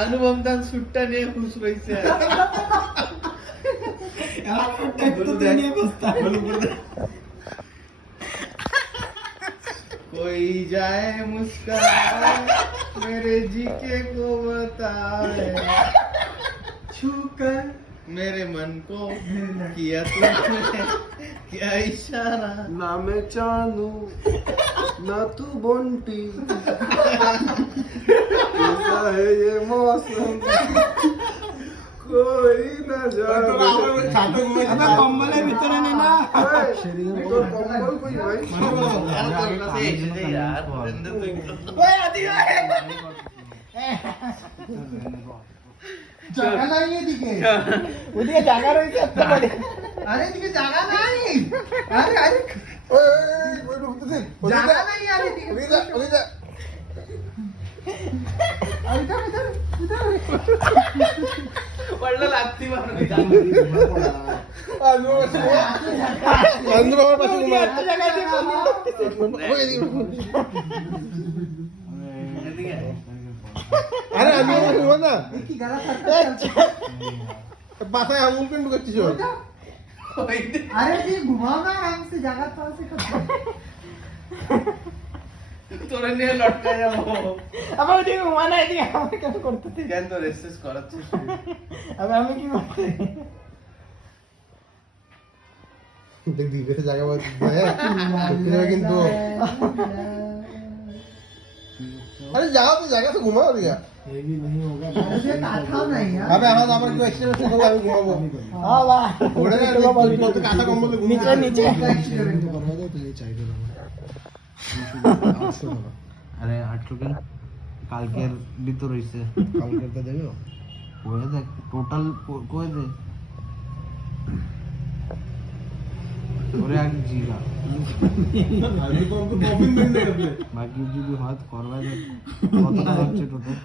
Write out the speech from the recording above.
अनुपम दान सुट्टा निये खुश रहिছে कोई जाए मुस्कुराए मेरे जी के को बताए छूकर मेरे मन को किया तुमने क्या इशारा ना मैं चांदू ना तू बंटी कैसा है ये मौसम कोई ना जाने अबे कम्बलेर ভিতরে নে না तो कम्बल कोई भाई ওই আদি জায়গা নাই এদিকে ওদিকে জায়গা রয়েছে এত বড় আরে এদিকে জায়গা নাই আরে আরে ওই ঢুকতে দে জায়গা নাই আরে এদিকে ওই যা আরে ইধর पडलं लागती मारून अंदर बाबा पास ওদিকে এত জায়গা দিয়ে अरे আমি ঘুমা না কি গালা কাটতে বাসায় আঙুল কেন ঢুকাচ্ছিস আরে তুই ঘুমাও না আরামসে জায়গা তো আছে তোরে নিয়ে লটকা যাবো আবার ওদিকে ঘুমানা এদিকে আমার কেন করতেছিস কেন তো রেসেস করাচ্ছিস আবে আমি কি করতে দেখ দিকে জায়গা বাদ কিন্তু अरे जाओ तो जाएगा तो घुमाओ दिया ये भी नहीं होगा अरे काथा नहीं यार अबे हम हमारे को एक्सीडेंट से होगा अभी घुमाओ हां वाह ओड़े ना तो काथा कम बोले नीचे नीचे करवा दो तो ये चाहिए আরে 800 কেন কালকের ভিতর হইছে कॉल करते देबो ওরে দেখ টোটাল কই দে ওরে আগে জিরা अभी तो हमको कॉफी मिल रही है বাকি যদি হাত করবা দে কতটা হচ্ছে টোটাল